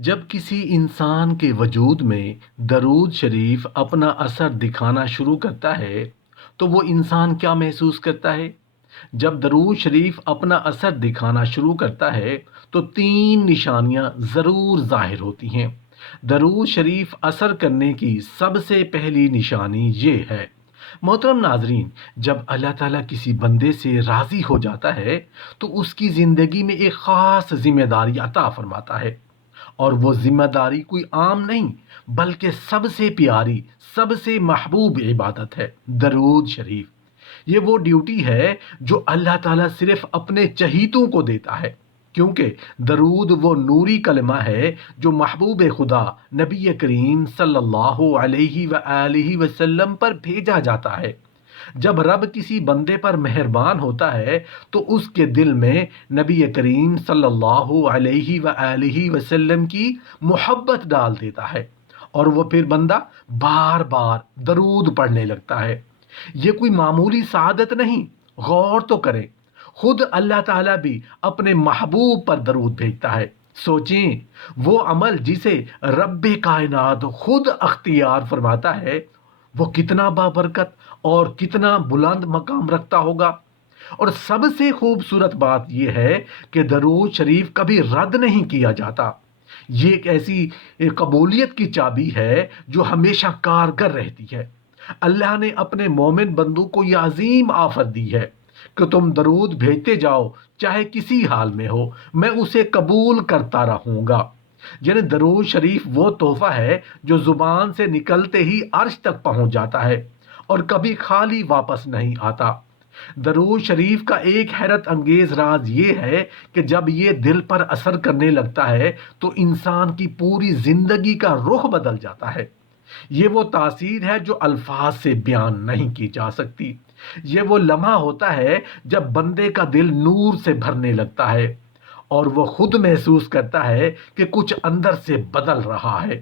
جب کسی انسان کے وجود میں درود شریف اپنا اثر دکھانا شروع کرتا ہے تو وہ انسان کیا محسوس کرتا ہے؟ جب درود شریف اپنا اثر دکھانا شروع کرتا ہے تو تین نشانیاں ضرور ظاہر ہوتی ہیں۔ درود شریف اثر کرنے کی سب سے پہلی نشانی یہ ہے۔ محترم ناظرین، جب اللہ تعالیٰ کسی بندے سے راضی ہو جاتا ہے تو اس کی زندگی میں ایک خاص ذمہ داری عطا فرماتا ہے، اور وہ ذمہ داری کوئی عام نہیں بلکہ سب سے پیاری، سب سے محبوب عبادت ہے، درود شریف۔ یہ وہ ڈیوٹی ہے جو اللہ تعالیٰ صرف اپنے چہیتوں کو دیتا ہے، کیونکہ درود وہ نوری کلمہ ہے جو محبوب خدا نبی کریم صلی اللہ علیہ وآلہ وسلم پر بھیجا جاتا ہے۔ جب رب کسی بندے پر مہربان ہوتا ہے تو اس کے دل میں نبی کریم صلی اللہ علیہ وآلہ وسلم کی محبت ڈال دیتا ہے، اور وہ پھر بندہ بار بار درود پڑھنے لگتا ہے۔ یہ کوئی معمولی سعادت نہیں، غور تو کریں، خود اللہ تعالیٰ بھی اپنے محبوب پر درود بھیجتا ہے۔ سوچیں، وہ عمل جسے رب کائنات خود اختیار فرماتا ہے وہ کتنا بابرکت اور کتنا بلند مقام رکھتا ہوگا۔ اور سب سے خوبصورت بات یہ ہے کہ درود شریف کبھی رد نہیں کیا جاتا۔ یہ ایک ایسی قبولیت کی چابی ہے جو ہمیشہ کارگر رہتی ہے۔ اللہ نے اپنے مومن بندوں کو یہ عظیم آفت دی ہے کہ تم درود بھیجتے جاؤ، چاہے کسی حال میں ہو، میں اسے قبول کرتا رہوں گا۔ یعنی درود شریف وہ تحفہ ہے جو زبان سے نکلتے ہی عرش تک پہنچ جاتا ہے اور کبھی خالی واپس نہیں آتا۔ درود شریف کا ایک حیرت انگیز راز یہ ہے کہ جب یہ دل پر اثر کرنے لگتا ہے تو انسان کی پوری زندگی کا رخ بدل جاتا ہے۔ یہ وہ تاثیر ہے جو الفاظ سے بیان نہیں کی جا سکتی۔ یہ وہ لمحہ ہوتا ہے جب بندے کا دل نور سے بھرنے لگتا ہے اور وہ خود محسوس کرتا ہے کہ کچھ اندر سے بدل رہا ہے۔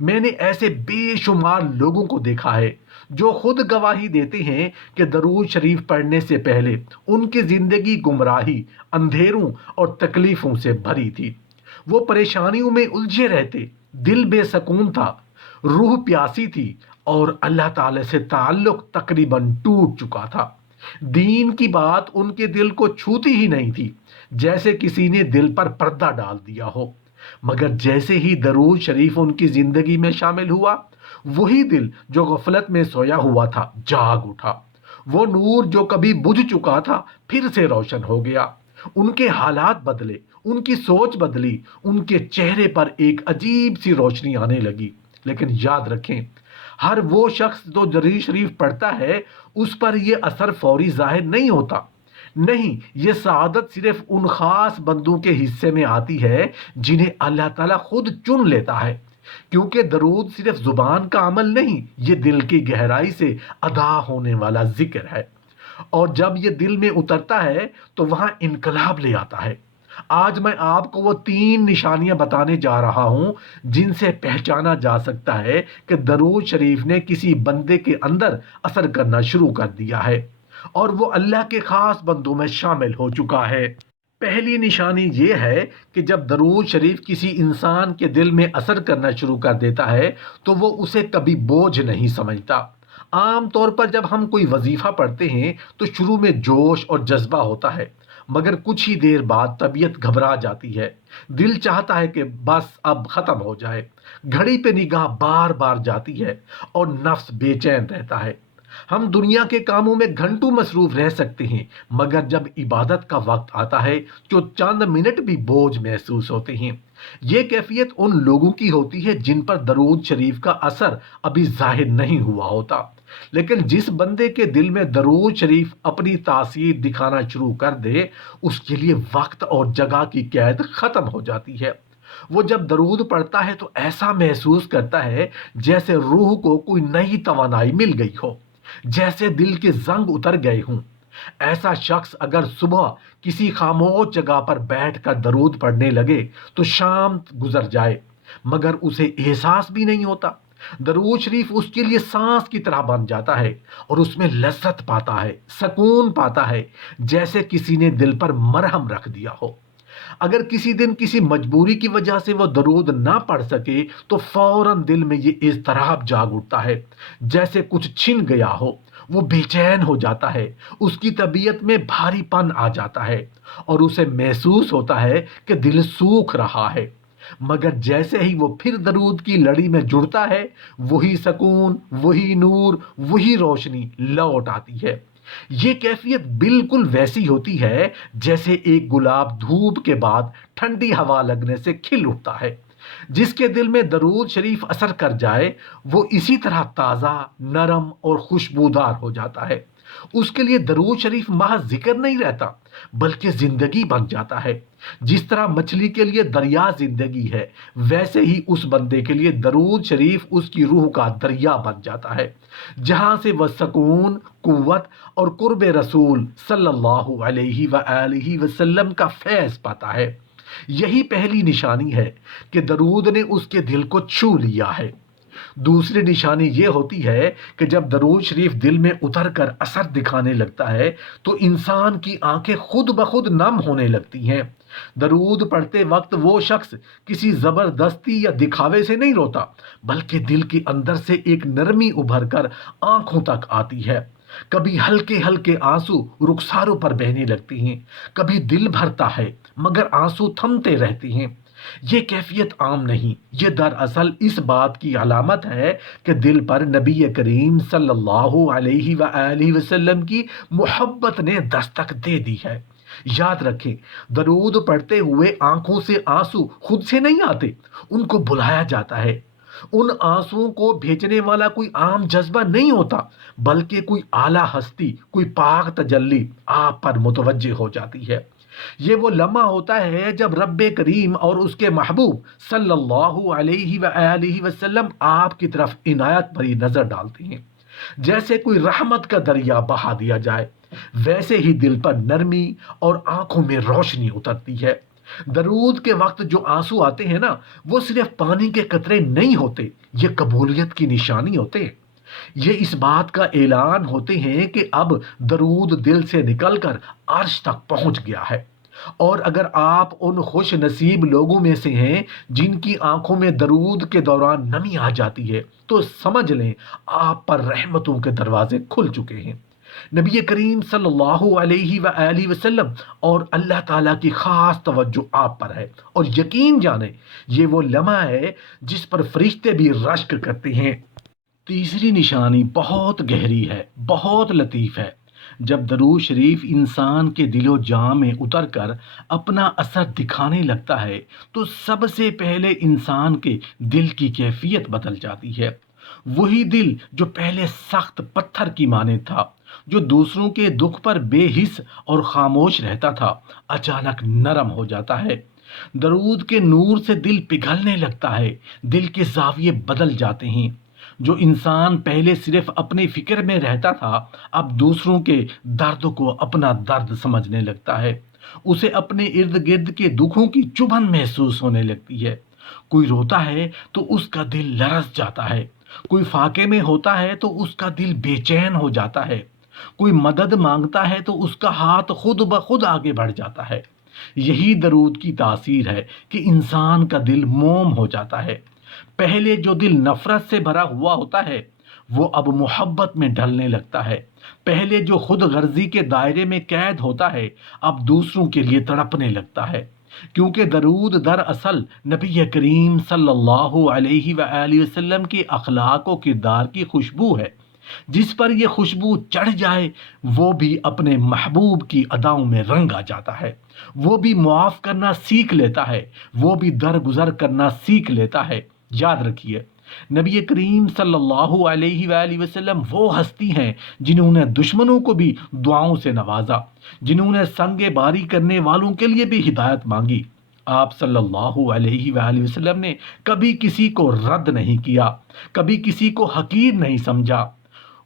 میں نے ایسے بے شمار لوگوں کو دیکھا ہے جو خود گواہی دیتے ہیں کہ درود شریف پڑھنے سے پہلے ان کی زندگی گمراہی، اندھیروں اور تکلیفوں سے بھری تھی۔ وہ پریشانیوں میں الجھے رہتے، دل بے سکون تھا، روح پیاسی تھی، اور اللہ تعالی سے تعلق تقریباً ٹوٹ چکا تھا۔ دین کی بات ان کے دل کو چھوتی ہی نہیں تھی، جیسے کسی نے دل پر پردہ ڈال دیا ہو۔ مگر جیسے ہی درود شریف ان کی زندگی میں شامل ہوا، وہی دل جو غفلت میں سویا ہوا تھا جاگ اٹھا۔ وہ نور جو کبھی بجھ چکا تھا پھر سے روشن ہو گیا۔ ان کے حالات بدلے، ان کی سوچ بدلی، ان کے چہرے پر ایک عجیب سی روشنی آنے لگی۔ لیکن یاد رکھیں، ہر وہ شخص جو درود شریف پڑھتا ہے اس پر یہ اثر فوری ظاہر نہیں ہوتا۔ نہیں، یہ سعادت صرف ان خاص بندوں کے حصے میں آتی ہے جنہیں اللہ تعالیٰ خود چن لیتا ہے، کیونکہ درود صرف زبان کا عمل نہیں، یہ دل کی گہرائی سے ادا ہونے والا ذکر ہے، اور جب یہ دل میں اترتا ہے تو وہاں انقلاب لے آتا ہے۔ آج میں آپ کو وہ تین نشانیاں بتانے جا رہا ہوں جن سے پہچانا جا سکتا ہے کہ درود شریف نے کسی بندے کے اندر اثر کرنا شروع کر دیا ہے اور وہ اللہ کے خاص بندوں میں شامل ہو چکا ہے۔ پہلی نشانی یہ ہے کہ جب درود شریف کسی انسان کے دل میں اثر کرنا شروع کر دیتا ہے تو وہ اسے کبھی بوجھ نہیں سمجھتا۔ عام طور پر جب ہم کوئی وظیفہ پڑھتے ہیں تو شروع میں جوش اور جذبہ ہوتا ہے، مگر کچھ ہی دیر بعد طبیعت گھبرا جاتی ہے، دل چاہتا ہے کہ بس اب ختم ہو جائے، گھڑی پہ نگاہ بار بار جاتی ہے اور نفس بے چین رہتا ہے۔ ہم دنیا کے کاموں میں گھنٹوں مصروف رہ سکتے ہیں، مگر جب عبادت کا وقت آتا ہے تو چند منٹ بھی بوجھ محسوس ہوتے ہیں۔ یہ کیفیت ان لوگوں کی ہوتی ہے جن پر درود شریف کا اثر ابھی ظاہر نہیں ہوا ہوتا۔ لیکن جس بندے کے دل میں درود شریف اپنی تاثیر دکھانا شروع کر دے، اس کے لیے وقت اور جگہ کی قید ختم ہو جاتی ہے۔ وہ جب درود پڑھتا ہے تو ایسا محسوس کرتا ہے جیسے روح کو کوئی نئی توانائی مل گئی ہو، جیسے دل کے زنگ اتر گئے ہوں۔ ایسا شخص اگر صبح کسی خاموش جگہ پر بیٹھ کر درود پڑھنے لگے تو شام گزر جائے مگر اسے احساس بھی نہیں ہوتا۔ درود شریف اس کے لیے سانس کی طرح بن جاتا ہے اور اس میں لذت پاتا ہے، سکون پاتا ہے، جیسے کسی نے دل پر مرہم رکھ دیا ہو۔ اگر کسی دن کسی مجبوری کی وجہ سے وہ درود نہ پڑھ سکے تو فوراً دل میں یہ اضطراب جاگ اٹھتا ہے، جیسے کچھ چھن گیا ہو۔ وہ بے چین ہو جاتا ہے، اس کی طبیعت میں بھاری پن آ جاتا ہے اور اسے محسوس ہوتا ہے کہ دل سوکھ رہا ہے۔ مگر جیسے ہی وہ پھر درود کی لڑی میں جڑتا ہے، وہی سکون، وہی نور، وہی روشنی لوٹ آتی ہے۔ یہ کیفیت بالکل ویسی ہوتی ہے جیسے ایک گلاب دھوپ کے بعد ٹھنڈی ہوا لگنے سے کھل اٹھتا ہے۔ جس کے دل میں درود شریف اثر کر جائے وہ اسی طرح تازہ، نرم اور خوشبودار ہو جاتا ہے۔ اس کے لیے درود شریف محض ذکر نہیں رہتا بلکہ زندگی بن جاتا ہے۔ جس طرح مچھلی کے لیے دریا زندگی ہے، ویسے ہی اس بندے کے لیے درود شریف اس کی روح کا دریا بن جاتا ہے، جہاں سے وہ سکون، قوت اور قرب رسول صلی اللہ علیہ وآلہ وسلم کا فیض پاتا ہے۔ یہی پہلی نشانی ہے کہ درود نے اس کے دل کو چھو لیا ہے۔ دوسری نشانی یہ ہوتی ہے کہ جب درود شریف دل میں اتر کر اثر دکھانے لگتا ہے تو انسان کی آنکھیں خود بخود نم ہونے لگتی ہیں۔ درود پڑھتے وقت وہ شخص کسی زبردستی یا دکھاوے سے نہیں روتا، بلکہ دل کے اندر سے ایک نرمی ابھر کر آنکھوں تک آتی ہے۔ کبھی ہلکے ہلکے آنسو رخساروں پر بہنے لگتی ہیں، کبھی دل بھرتا ہے مگر آنسو تھمتے رہتے ہیں۔ یہ کیفیت عام نہیں، یہ دراصل اس بات کی علامت ہے کہ دل پر نبی کریم صلی اللہ علیہ وآلہ وسلم کی محبت نے دستک دے دی ہے۔ یاد رکھیں، درود پڑھتے ہوئے آنکھوں سے آنسو خود سے نہیں آتے، ان کو بلایا جاتا ہے۔ ان آنسوؤں کو بھیجنے والا کوئی عام جذبہ نہیں ہوتا، بلکہ کوئی اعلیٰ ہستی، کوئی پاک تجلی آپ پر متوجہ ہو جاتی ہے۔ یہ وہ لمحہ ہوتا ہے جب رب کریم اور اس کے محبوب صلی اللہ علیہ وآلہ وسلم آپ کی طرف عنایت بھری نظر ڈالتے ہیں۔ جیسے کوئی رحمت کا دریا بہا دیا جائے، ویسے ہی دل پر نرمی اور آنکھوں میں روشنی اترتی ہے۔ درود کے وقت جو آنسو آتے ہیں نا، وہ صرف پانی کے قطرے نہیں ہوتے، یہ قبولیت کی نشانی ہوتے ہیں۔ یہ اس بات کا اعلان ہوتے ہیں کہ اب درود دل سے نکل کر عرش تک پہنچ گیا ہے۔ اور اگر آپ ان خوش نصیب لوگوں میں سے ہیں جن کی آنکھوں میں درود کے دوران نمی آ جاتی ہے تو سمجھ لیں آپ پر رحمتوں کے دروازے کھل چکے ہیں۔ نبی کریم صلی اللہ علیہ وآلہ وسلم اور اللہ تعالیٰ کی خاص توجہ آپ پر ہے، اور یقین جانیں یہ وہ لمحہ ہے جس پر فرشتے بھی رشک کرتے ہیں۔ تیسری نشانی بہت گہری ہے، بہت لطیف ہے۔ جب درود شریف انسان کے دل و جان میں اتر کر اپنا اثر دکھانے لگتا ہے تو سب سے پہلے انسان کے دل کی کیفیت بدل جاتی ہے۔ وہی دل جو پہلے سخت پتھر کی مانند تھا، جو دوسروں کے دکھ پر بے حس اور خاموش رہتا تھا، اچانک نرم ہو جاتا ہے۔ درود کے نور سے دل پگھلنے لگتا ہے، دل کے زاویے بدل جاتے ہیں۔ جو انسان پہلے صرف اپنی فکر میں رہتا تھا، اب دوسروں کے درد کو اپنا درد سمجھنے لگتا ہے۔ اسے اپنے ارد گرد کے دکھوں کی چبھن محسوس ہونے لگتی ہے۔ کوئی روتا ہے تو اس کا دل لرز جاتا ہے، کوئی فاقے میں ہوتا ہے تو اس کا دل بے چین ہو جاتا ہے، کوئی مدد مانگتا ہے تو اس کا ہاتھ خود بخود آگے بڑھ جاتا ہے۔ یہی درود کی تاثیر ہے کہ انسان کا دل موم ہو جاتا ہے۔ پہلے جو دل نفرت سے بھرا ہوا ہوتا ہے وہ اب محبت میں ڈھلنے لگتا ہے۔ پہلے جو خود غرضی کے دائرے میں قید ہوتا ہے اب دوسروں کے لیے تڑپنے لگتا ہے، کیونکہ درود دراصل نبی کریم صلی اللہ علیہ وآلہ وسلم کے اخلاق و کردار کی خوشبو ہے۔ جس پر یہ خوشبو چڑھ جائے وہ بھی اپنے محبوب کی اداؤں میں رنگ آ جاتا ہے، وہ بھی معاف کرنا سیکھ لیتا ہے، وہ بھی درگزر کرنا سیکھ لیتا ہے۔ یاد رکھیے، نبی کریم صلی اللہ علیہ وآلہ وسلم وہ ہستی ہیں جنہوں نے دشمنوں کو بھی دعاؤں سے نوازا، جنہوں نے سنگ باری کرنے والوں کے لیے بھی ہدایت مانگی۔ آپ صلی اللہ علیہ وآلہ وسلم نے کبھی کسی کو رد نہیں کیا، کبھی کسی کو حقیر نہیں سمجھا۔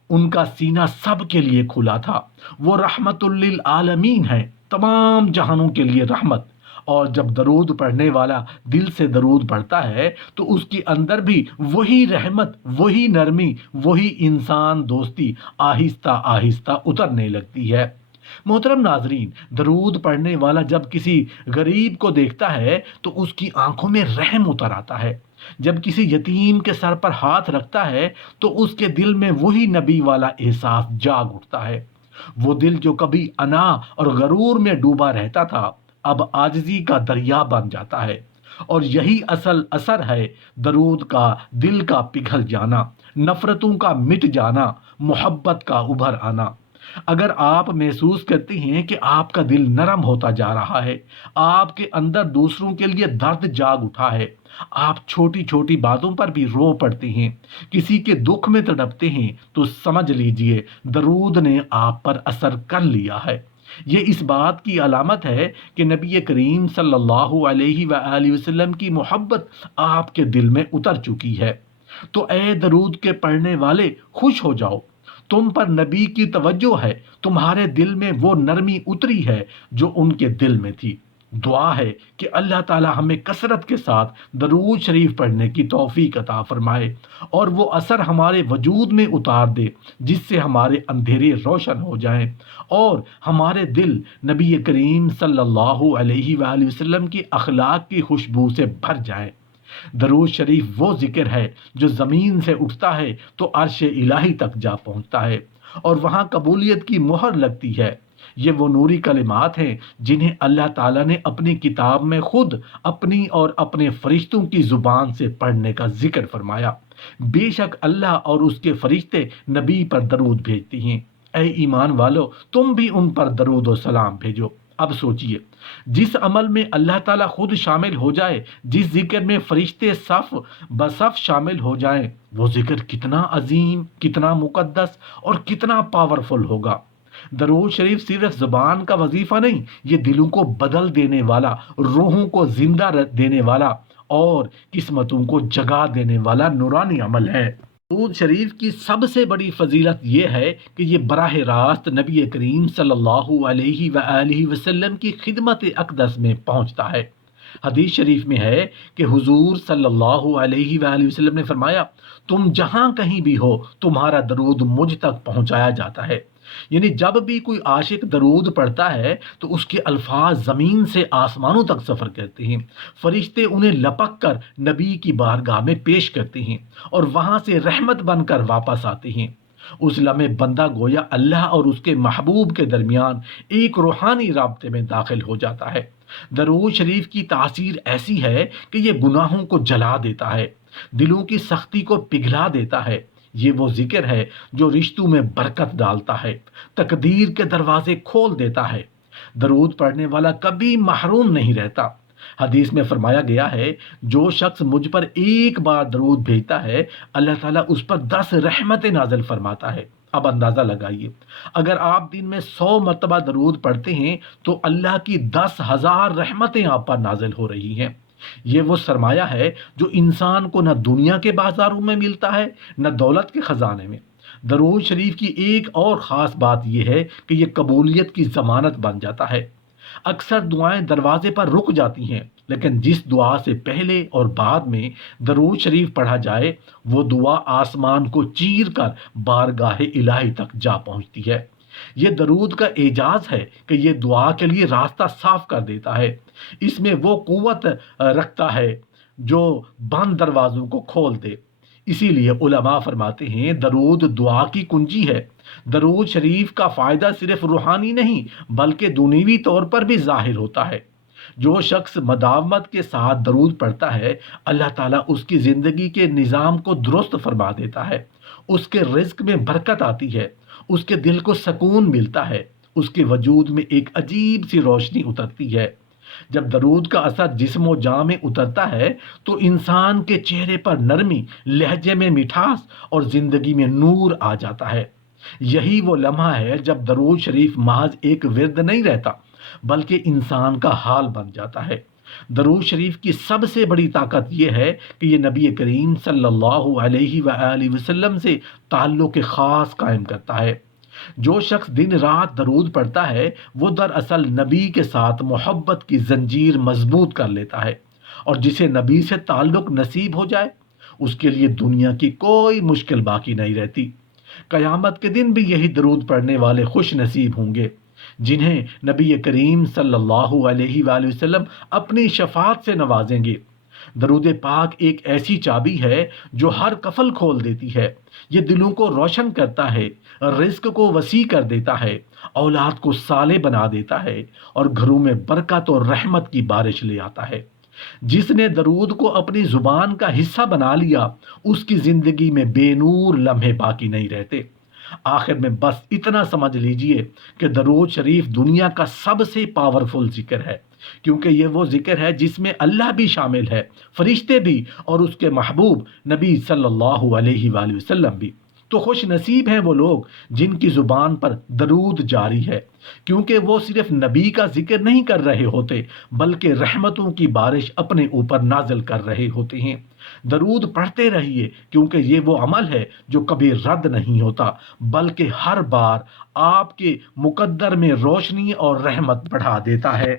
ان کا سینہ سب کے لیے کھلا تھا۔ وہ رحمت للعالمین ہیں، تمام جہانوں کے لیے رحمت۔ اور جب درود پڑھنے والا دل سے درود پڑھتا ہے تو اس کے اندر بھی وہی رحمت، وہی نرمی، وہی انسان دوستی آہستہ آہستہ اترنے لگتی ہے۔ محترم ناظرین، درود پڑھنے والا جب کسی غریب کو دیکھتا ہے تو اس کی آنکھوں میں رحم اتر آتا ہے۔ جب کسی یتیم کے سر پر ہاتھ رکھتا ہے تو اس کے دل میں وہی نبی والا احساس جاگ اٹھتا ہے۔ وہ دل جو کبھی انا اور غرور میں ڈوبا رہتا تھا، اب عاجزی کا دریا بن جاتا ہے۔ اور یہی اصل اثر ہے درود کا، دل کا پگھل جانا، نفرتوں کا مٹ جانا، محبت کا ابھر آنا۔ اگر آپ محسوس کرتے ہیں کہ آپ کا دل نرم ہوتا جا رہا ہے، آپ کے اندر دوسروں کے لیے درد جاگ اٹھا ہے، آپ چھوٹی چھوٹی باتوں پر بھی رو پڑتے ہیں، کسی کے دکھ میں تڑپتے ہیں، تو سمجھ لیجئے درود نے آپ پر اثر کر لیا ہے۔ یہ اس بات کی علامت ہے کہ نبی کریم صلی اللہ علیہ وآلہ وسلم کی محبت آپ کے دل میں اتر چکی ہے۔ تو اے درود کے پڑھنے والے، خوش ہو جاؤ، تم پر نبی کی توجہ ہے، تمہارے دل میں وہ نرمی اتری ہے جو ان کے دل میں تھی۔ دعا ہے کہ اللہ تعالی ہمیں کثرت کے ساتھ درود شریف پڑھنے کی توفیق عطا فرمائے اور وہ اثر ہمارے وجود میں اتار دے جس سے ہمارے اندھیرے روشن ہو جائیں اور ہمارے دل نبی کریم صلی اللہ علیہ وآلہ وسلم کی اخلاق کی خوشبو سے بھر جائیں۔ درود شریف وہ ذکر ہے جو زمین سے اٹھتا ہے تو عرش الہی تک جا پہنچتا ہے اور وہاں قبولیت کی مہر لگتی ہے۔ یہ وہ نوری کلمات ہیں جنہیں اللہ تعالیٰ نے اپنی کتاب میں خود اپنی اور اپنے فرشتوں کی زبان سے پڑھنے کا ذکر فرمایا۔ بے شک اللہ اور اس کے فرشتے نبی پر درود بھیجتے ہیں۔ اے ایمان والو، تم بھی ان پر درود و سلام بھیجو۔ اب سوچئے، جس عمل میں اللہ تعالیٰ خود شامل ہو جائے، جس ذکر میں فرشتے صف بصف شامل ہو جائیں، وہ ذکر کتنا عظیم، کتنا مقدس اور کتنا پاورفل ہوگا۔ درود شریف صرف زبان کا وظیفہ نہیں، یہ دلوں کو بدل دینے والا، روحوں کو زندہ دینے والا اور قسمتوں کو جگا دینے والا نورانی عمل ہے۔ درود شریف کی سب سے بڑی فضیلت یہ ہے کہ یہ براہ راست نبی کریم صلی اللہ علیہ وآلہ وسلم کی خدمت اقدس میں پہنچتا ہے۔ حدیث شریف میں ہے کہ حضور صلی اللہ علیہ وآلہ وسلم نے فرمایا، تم جہاں کہیں بھی ہو، تمہارا درود مجھ تک پہنچایا جاتا ہے۔ یعنی جب بھی کوئی عاشق درود پڑھتا ہے تو اس کے الفاظ زمین سے آسمانوں تک سفر کرتے ہیں، فرشتے انہیں لپک کر نبی کی بارگاہ میں پیش کرتے ہیں اور وہاں سے رحمت بن کر واپس آتے ہیں۔ اس لمحے بندہ گویا اللہ اور اس کے محبوب کے درمیان ایک روحانی رابطے میں داخل ہو جاتا ہے۔ درود شریف کی تاثیر ایسی ہے کہ یہ گناہوں کو جلا دیتا ہے، دلوں کی سختی کو پگھلا دیتا ہے۔ یہ وہ ذکر ہے جو رشتوں میں برکت ڈالتا ہے، تقدیر کے دروازے کھول دیتا ہے۔ درود پڑھنے والا کبھی محروم نہیں رہتا۔ حدیث میں فرمایا گیا ہے، جو شخص مجھ پر ایک بار درود بھیجتا ہے، اللہ تعالیٰ اس پر 10 رحمتیں نازل فرماتا ہے۔ اب اندازہ لگائیے، اگر آپ دن میں 100 مرتبہ درود پڑھتے ہیں تو اللہ کی 10,000 رحمتیں آپ پر نازل ہو رہی ہیں۔ یہ وہ سرمایہ ہے جو انسان کو نہ دنیا کے بازاروں میں ملتا ہے، نہ دولت کے خزانے میں۔ درود شریف کی ایک اور خاص بات یہ ہے کہ یہ قبولیت کی ضمانت بن جاتا ہے۔ اکثر دعائیں دروازے پر رک جاتی ہیں، لیکن جس دعا سے پہلے اور بعد میں درود شریف پڑھا جائے، وہ دعا آسمان کو چیر کر بارگاہ الہی تک جا پہنچتی ہے۔ یہ درود کا اعجاز ہے کہ یہ دعا کے لیے راستہ صاف کر دیتا ہے۔ اس میں وہ قوت رکھتا ہے جو بند دروازوں کو کھول دے۔ اسی لیے علماء فرماتے ہیں درود دعا کی کنجی ہے۔ درود شریف کا فائدہ صرف روحانی نہیں بلکہ دنیوی طور پر بھی ظاہر ہوتا ہے۔ جو شخص مداومت کے ساتھ درود پڑھتا ہے، اللہ تعالیٰ اس کی زندگی کے نظام کو درست فرما دیتا ہے، اس کے رزق میں برکت آتی ہے، اس کے دل کو سکون ملتا ہے، اس کے وجود میں ایک عجیب سی روشنی اترتی ہے۔ جب درود کا اثر جسم و جان میں اترتا ہے تو انسان کے چہرے پر نرمی، لہجے میں مٹھاس اور زندگی میں نور آ جاتا ہے۔ یہی وہ لمحہ ہے جب درود شریف محض ایک ورد نہیں رہتا بلکہ انسان کا حال بن جاتا ہے۔ درود شریف کی سب سے بڑی طاقت یہ ہے کہ یہ نبی کریم صلی اللہ علیہ وآلہ وسلم سے تعلق خاص قائم کرتا ہے۔ جو شخص دن رات درود پڑھتا ہے وہ دراصل نبی کے ساتھ محبت کی زنجیر مضبوط کر لیتا ہے، اور جسے نبی سے تعلق نصیب ہو جائے اس کے لیے دنیا کی کوئی مشکل باقی نہیں رہتی۔ قیامت کے دن بھی یہی درود پڑھنے والے خوش نصیب ہوں گے جنہیں نبی کریم صلی اللہ علیہ وآلہ وسلم اپنی شفاعت سے نوازیں گے۔ درود پاک ایک ایسی چابی ہے جو ہر قفل کھول دیتی ہے۔ یہ دلوں کو روشن کرتا ہے، رزق کو وسیع کر دیتا ہے، اولاد کو صالح بنا دیتا ہے اور گھروں میں برکت اور رحمت کی بارش لے آتا ہے۔ جس نے درود کو اپنی زبان کا حصہ بنا لیا، اس کی زندگی میں بے نور لمحے باقی نہیں رہتے۔ آخر میں بس اتنا سمجھ لیجئے کہ درود شریف دنیا کا سب سے پاورفل ذکر ہے، کیونکہ یہ وہ ذکر ہے جس میں اللہ بھی شامل ہے، فرشتے بھی، اور اس کے محبوب نبی صلی اللہ علیہ وآلہ وسلم بھی۔ تو خوش نصیب ہیں وہ لوگ جن کی زبان پر درود جاری ہے، کیونکہ وہ صرف نبی کا ذکر نہیں کر رہے ہوتے بلکہ رحمتوں کی بارش اپنے اوپر نازل کر رہے ہوتے ہیں۔ درود پڑھتے رہیے، کیونکہ یہ وہ عمل ہے جو کبھی رد نہیں ہوتا بلکہ ہر بار آپ کے مقدر میں روشنی اور رحمت بڑھا دیتا ہے۔